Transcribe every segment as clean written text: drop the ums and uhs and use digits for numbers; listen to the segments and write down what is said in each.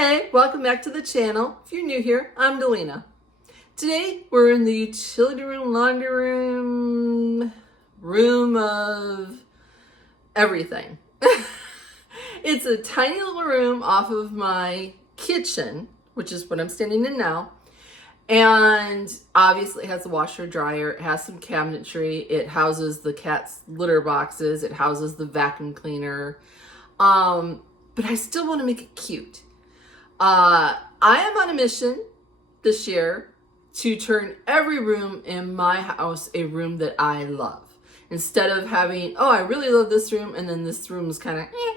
Hey, welcome back to the channel. If you're new here, I'm Delina. Today we're in the utility room, laundry room of everything. It's a tiny little room off of my kitchen, which is what I'm standing in now. And obviously it has a washer dryer, it has some cabinetry, it houses the cat's litter boxes, it houses the vacuum cleaner. But I still want to make it cute. I am on a mission this year to turn every room in my house a room that I love. Instead of having, oh, I really love this room, and then this room is kind of eh.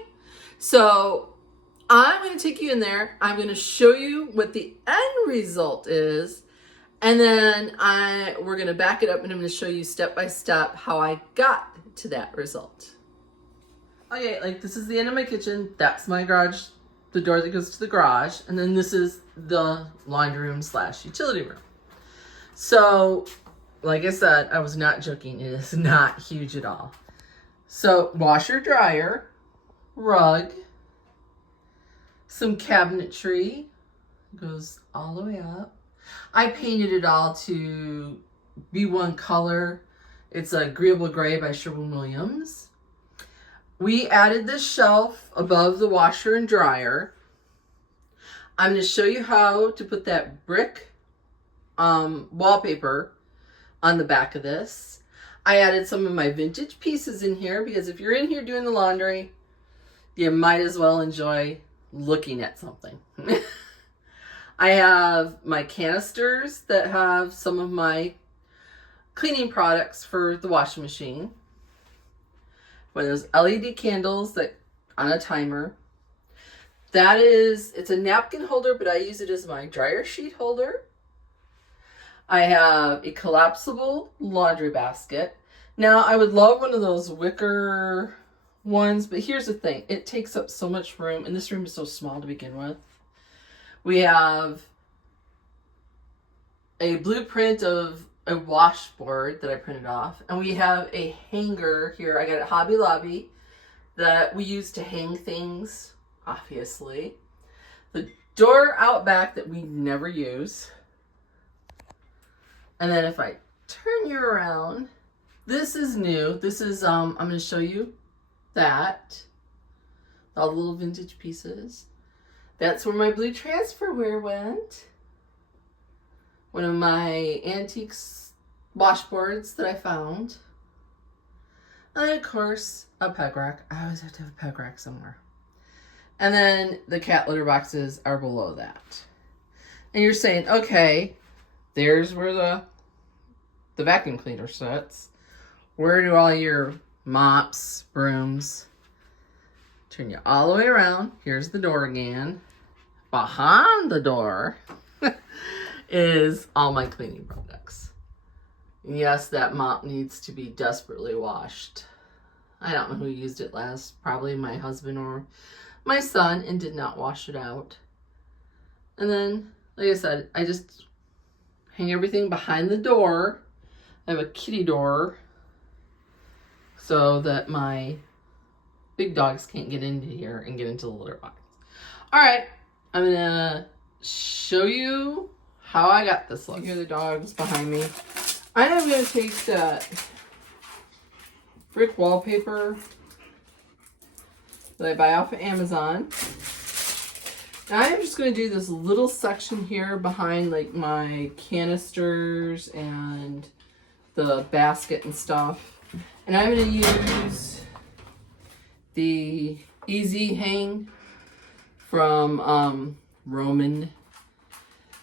So I'm going to take you in there. I'm going to show you what the end result is. And then we're going to back it up, and I'm going to show you step by step how I got to that result. Okay, like this is the end of my kitchen. That's my garage, the door that goes to the garage. And then this is the laundry room / utility room. So, like I said, I was not joking. It is not huge at all. So, washer, dryer, rug, some cabinetry, goes all the way up. I painted it all to be one color. It's a Agreeable Gray by Sherwin-Williams. We added this shelf above the washer and dryer. I'm going to show you how to put that brick wallpaper on the back of this. I added some of my vintage pieces in here because if you're in here doing the laundry, you might as well enjoy looking at something. I have my canisters that have some of my cleaning products for the washing machine. One of those LED candles that on a timer. It's a napkin holder, but I use it as my dryer sheet holder. I have a collapsible laundry basket. Now, I would love one of those wicker ones, but here's the thing. It takes up so much room, and this room is so small to begin with. We have a blueprint of a washboard that I printed off, and we have a hanger here. I got it at Hobby Lobby that we use to hang things, obviously. The door out back that we never use. And then if I turn you around, this is new. This is, I'm going to show you that. All the little vintage pieces. That's where my blue transferware went. One of my antiques washboards that I found. And then, of course, a peg rack. I always have to have a peg rack somewhere. And then the cat litter boxes are below that. And you're saying, okay, there's where the vacuum cleaner sits. Where do all your mops, brooms? Turn you all the way around. Here's the door again. Behind the door is all my cleaning products. Yes, that mop needs to be desperately washed. I don't know who used it last. Probably my husband or my son, and did not wash it out. And then, like I said, I just hang everything behind the door. I have a kitty door so that my big dogs can't get into here and get into the litter box. All right, I'm gonna show you how I got this look. You hear the dogs behind me. I am gonna take that brick wallpaper that I buy off of Amazon. And I'm just gonna do this little section here behind like my canisters and the basket and stuff. And I'm gonna use the Easy Hang from Roman.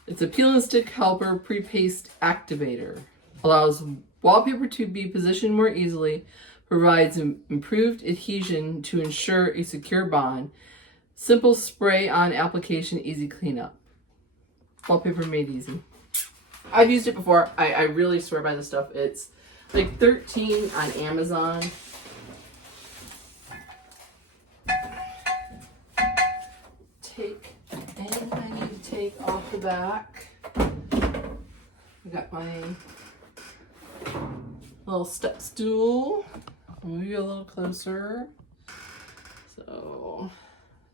It's a peel and stick helper pre-paste activator. Allows wallpaper to be positioned more easily. Provides improved adhesion to ensure a secure bond. Simple spray on application, easy cleanup. Wallpaper made easy. I've used it before. I really swear by this stuff. It's like $13 on Amazon. And I need to take off the back. I got my little step stool. I'll move you a little closer. So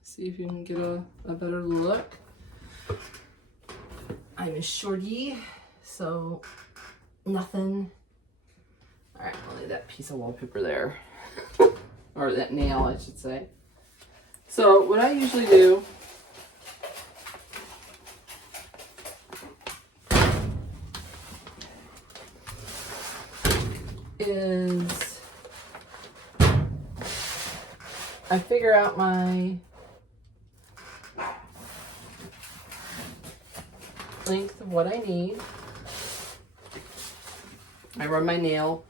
See if you can get a better look. I'm a shorty, so nothing. All right, I'll leave that piece of wallpaper there. Or that nail, I should say. So what I usually do is I figure out my length of what I need. I run my nail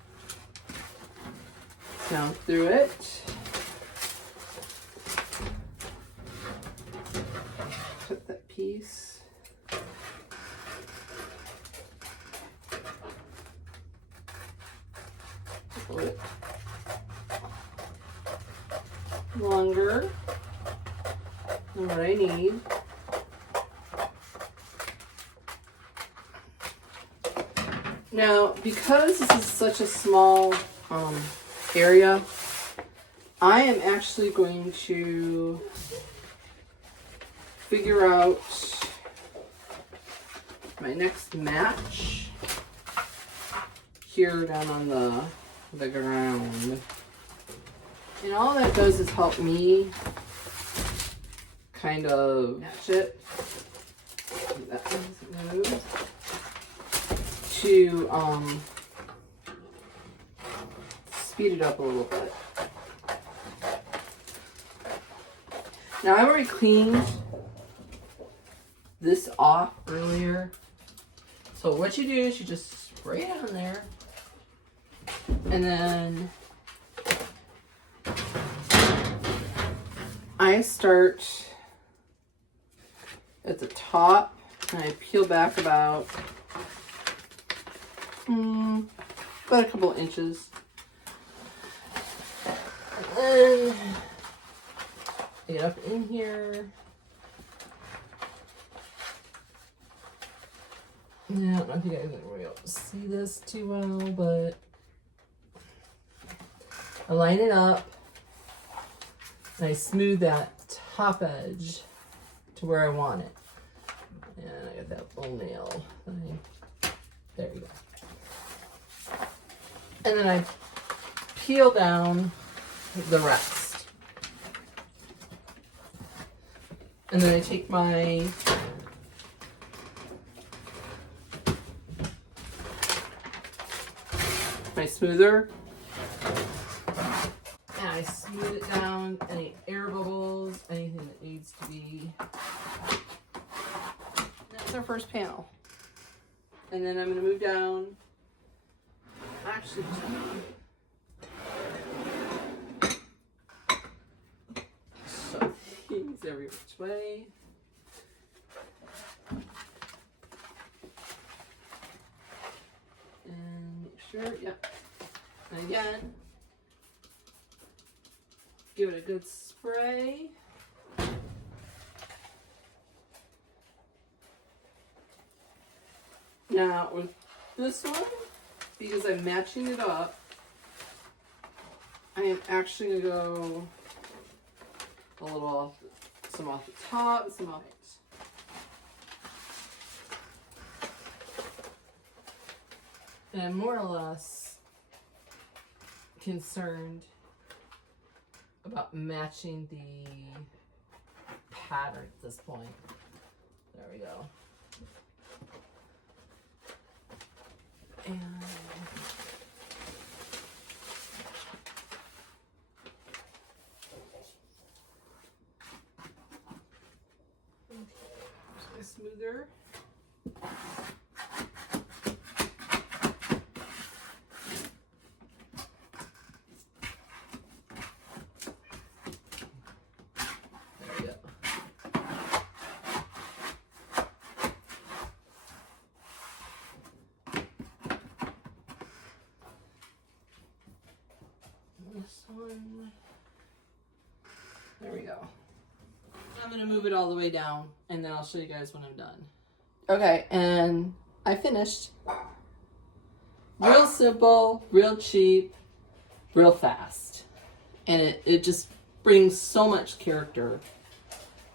down through it. Cut that piece. Pull it longer than what I need. Now, because this is such a small area, I am actually going to figure out my next match here down on the ground. And all that does is help me kind of match it. That doesn't move. To speed it up a little bit. Now I've already cleaned this off earlier. So what you do is you just spray it on there, and then I start at the top and I peel back about a couple inches. And then get up in here. Yeah, I don't think I can really able to see this too well, but I line it up and I smooth that top edge to where I want it. And I got that little nail. There you go. And then I peel down the rest. And then I take my smoother and I smooth it down, any air bubbles, anything that needs to be. That's our first panel. And then I'm going to move down. Actually, so things every which way. And make sure, yep. And again, give it a good spray. Now with this one, because I'm matching it up, I am actually going to go a little off, some off the top, some off. And I'm more or less concerned about matching the pattern at this point. There we go. And smoother. There we go. This one. There we go. I'm going to move it all the way down, and then I'll show you guys when I'm done. Okay, and I finished. Real simple, real cheap, real fast. And it just brings so much character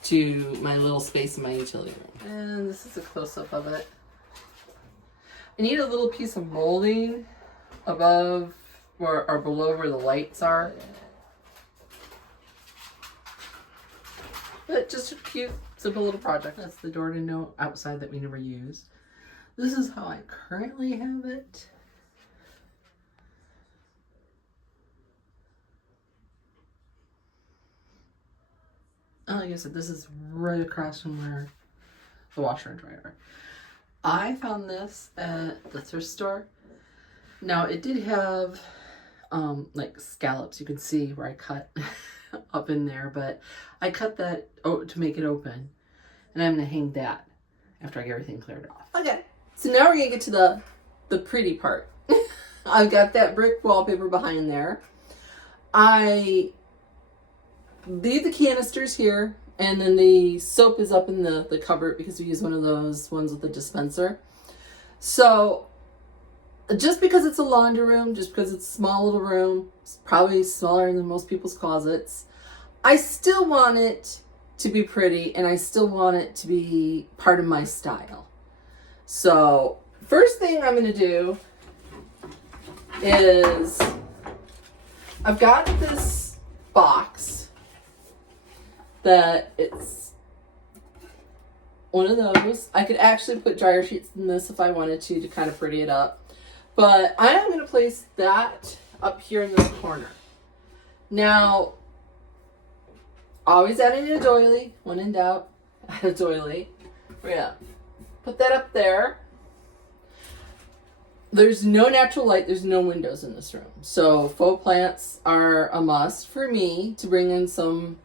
to my little space in my utility room. And this is a close-up of it. I need a little piece of molding above or below where the lights are. But just a cute, simple little project. That's the door to note outside that we never used. This is how I currently have it. Like I said, this is right across from where the washer and dryer are. I found this at the thrift store. Now it did have like scallops. You can see where I cut up in there, but I cut that to make it open, and I'm gonna hang that after I get everything cleared off. Okay, so now we're gonna get to the pretty part. I've got that brick wallpaper behind there. I leave the canisters here, and then the soap is up in the cupboard because we use one of those ones with the dispenser. So just because it's a laundry room, just because it's a small little room, it's probably smaller than most people's closets, I still want it to be pretty, and I still want it to be part of my style. So first thing I'm going to do is I've got this box that it's one of those. I could actually put dryer sheets in this if I wanted to kind of pretty it up. But I am going to place that up here in this corner. Now, always adding a doily. When in doubt, add a doily. We're going to put that up there. There's no natural light. There's no windows in this room. So faux plants are a must for me to bring in some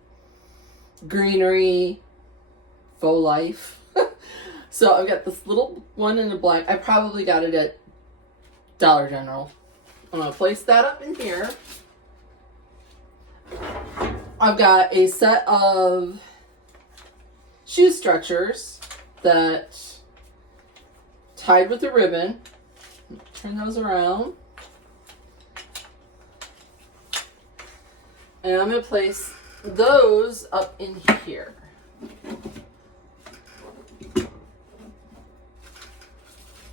greenery, faux life. So I've got this little one in the black. I probably got it at Dollar General. I'm going to place that up in here. I've got a set of shoe structures that tied with a ribbon. Turn those around. And I'm going to place those up in here.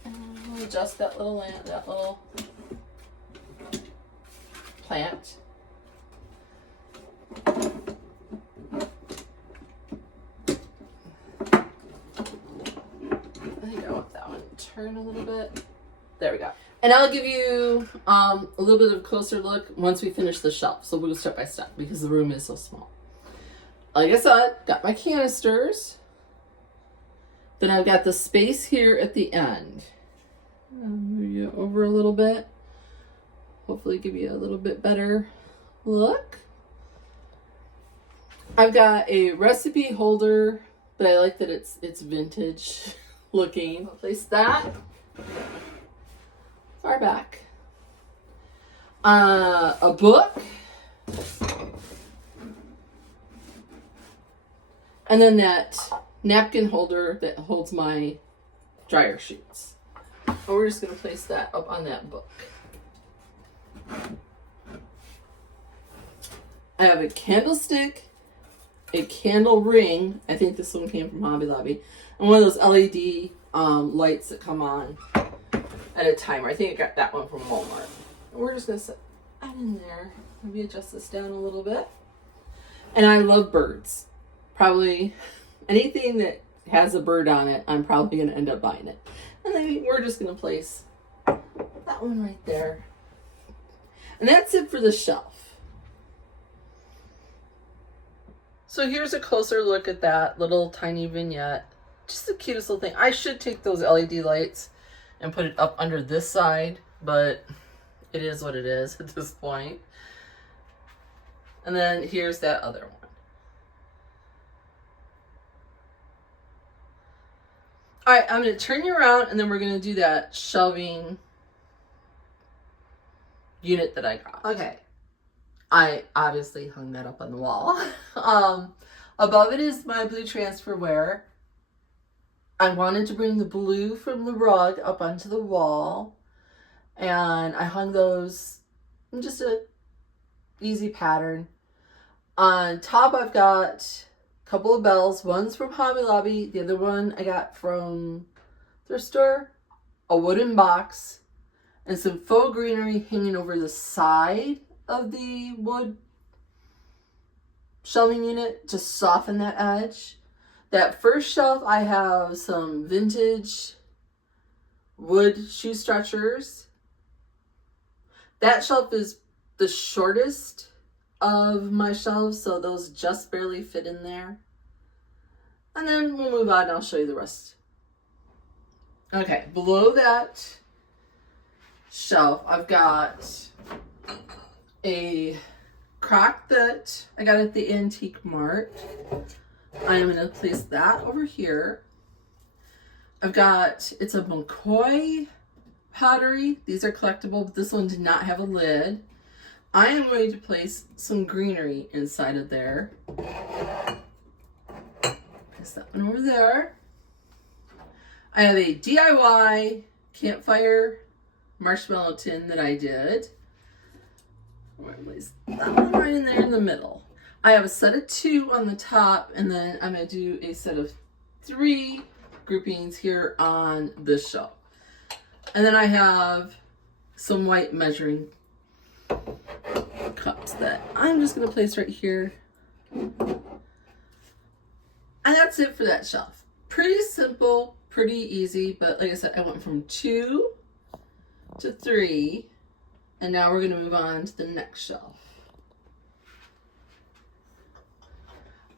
And we'll adjust that little lamp, that little plant. I think I want that one to turn a little bit. There we go. And I'll give you a little bit of a closer look once we finish the shelf. So we'll go step by step because the room is so small. Like I said, got my canisters. Then I've got the space here at the end. I'll move you over a little bit. Hopefully give you a little bit better look. I've got a recipe holder, but I like that it's vintage looking. I'll place that far back. A book. And then that napkin holder that holds my dryer sheets. And we're just going to place that up on that book. I have a candlestick, a candle ring. I think this one came from Hobby Lobby. And one of those LED lights that come on at a timer. I think I got that one from Walmart. And we're just going to set that in there. Maybe adjust this down a little bit. And I love birds. Probably anything that has a bird on it, I'm probably going to end up buying it. And then we're just going to place that one right there. And that's it for the shelf. So here's a closer look at that little tiny vignette. Just the cutest little thing. I should take those LED lights and put it up under this side, but it is what it is at this point. And then here's that other one. All right, I'm going to turn you around, and then we're going to do that shelving unit that I got. Okay. I obviously hung that up on the wall. Above it is my blue transferware. I wanted to bring the blue from the rug up onto the wall, and I hung those in just a easy pattern. On top, I've got couple of bells. One's from Hobby Lobby. The other one I got from thrift store. A wooden box. And some faux greenery hanging over the side of the wood shelving unit to soften that edge. That first shelf, I have some vintage wood shoe stretchers. That shelf is the shortest of my shelves, so those just barely fit in there. And then we'll move on and I'll show you the rest. Okay, below that shelf, I've got a crock that I got at the Antique Mart. I'm going to place that over here. I've got, it's a McCoy pottery. These are collectible, but this one did not have a lid. I am going to place some greenery inside of there. Place that one over there. I have a DIY campfire marshmallow tin that I did. I'm going to place that one right in there in the middle. I have a set of 2 on the top, and then I'm going to do a set of 3 groupings here on this shelf. And then I have some white measuring cups that I'm just going to place right here. And that's it for that shelf. Pretty simple, pretty easy, but like I said, I went from 2 to 3, and now we're going to move on to the next shelf.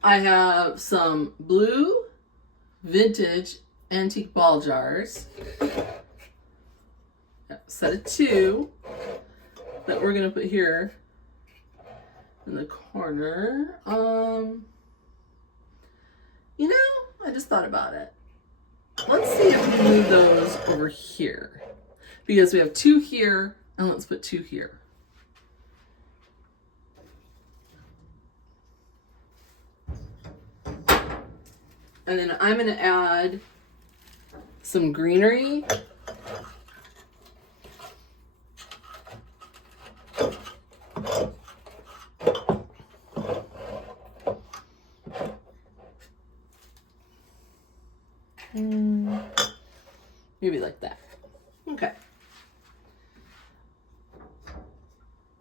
I have some blue vintage antique ball jars. Set of 2 that we're going to put here in the corner. You know, I just thought about it. Let's see if we can move those over here, because we have 2 here, and let's put 2 here. And then I'm going to add some greenery. Maybe like that. Okay.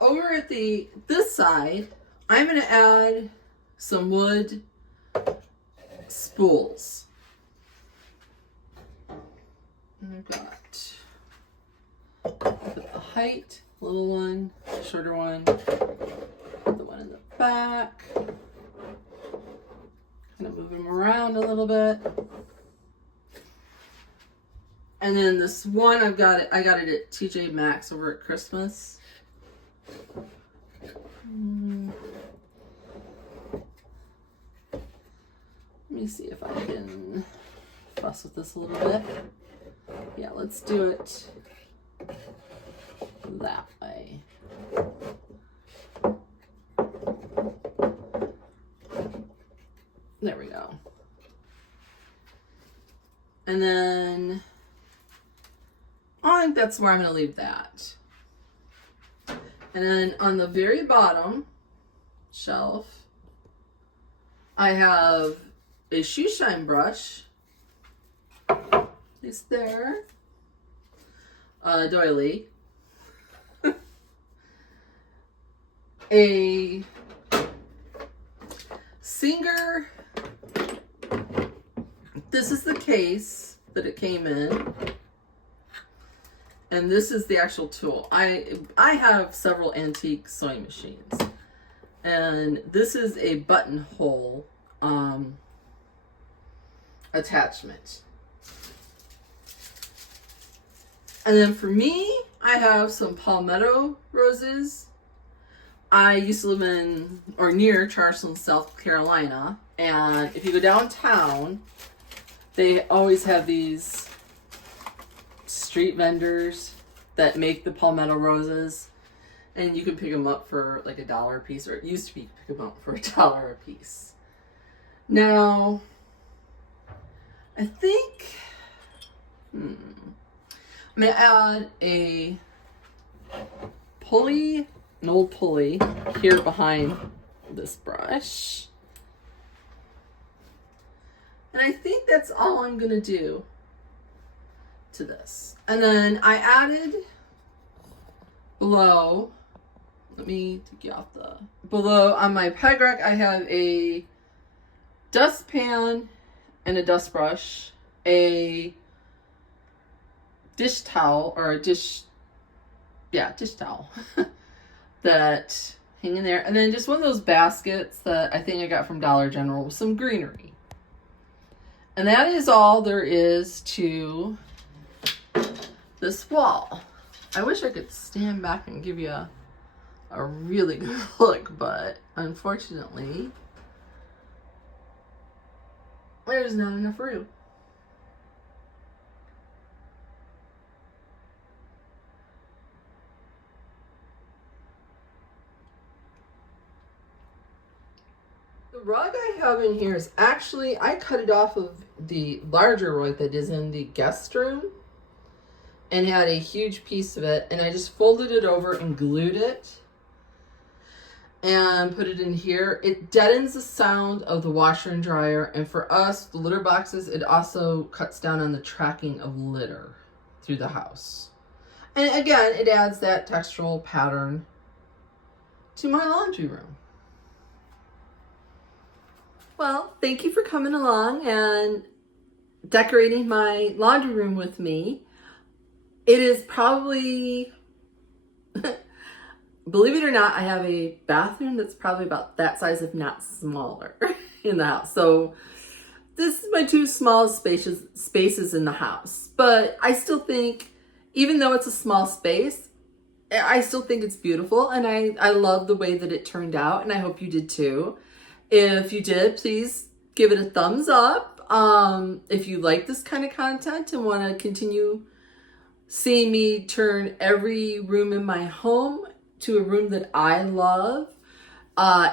Over at this side, I'm going to add some wood spools. And I've got the height, little one, shorter one, the one in the back. Kind of move them around a little bit. And then this one I got it at TJ Maxx over at Christmas. Let me see if I can fuss with this a little bit. Yeah, let's do it that way. There we go. And then I think that's where I'm going to leave that. And then on the very bottom shelf, I have a shoe shine brush. It's there. Doily. A Singer. This is the case that it came in. And this is the actual tool. I have several antique sewing machines. And this is a buttonhole attachment. And then for me, I have some palmetto roses. I used to live in or near Charleston, South Carolina. And if you go downtown, they always have these street vendors that make the palmetto roses, and you can pick them up for like $1 a piece, or it used to be pick them up for $1 a piece. Now, I think I'm gonna add an old pulley here behind this brush. And I think that's all I'm gonna do to this. And then I added below, let me take you off the, below on my peg rack, I have a dustpan and a dust brush, a dish towel, or a dish towel that hang in there. And then just one of those baskets that I think I got from Dollar General with some greenery. And that is all there is to this wall. I wish I could stand back and give you a really good look, but unfortunately, there's not enough room. The rug I have in here is actually, I cut it off of the larger rug that is in the guest room and had a huge piece of it, and I just folded it over and glued it and put it in here. It deadens the sound of the washer and dryer, and for us, the litter boxes, it also cuts down on the tracking of litter through the house. And again, it adds that textural pattern to my laundry room. Well, thank you for coming along and decorating my laundry room with me. It is probably, believe it or not, I have a bathroom that's probably about that size, if not smaller, in the house. So this is my two smallest spaces in the house. But I still think, even though it's a small space, I still think it's beautiful, and I love the way that it turned out, and I hope you did too. If you did, please give it a thumbs up. If you like this kind of content and want to continue seeing me turn every room in my home to a room that I love,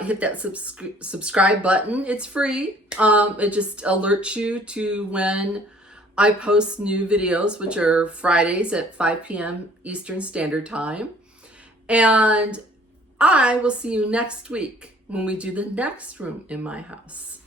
hit that subscribe button. It's free. It just alerts you to when I post new videos, which are Fridays at 5 p.m. Eastern Standard Time. And I will see you next week when we do the next room in my house.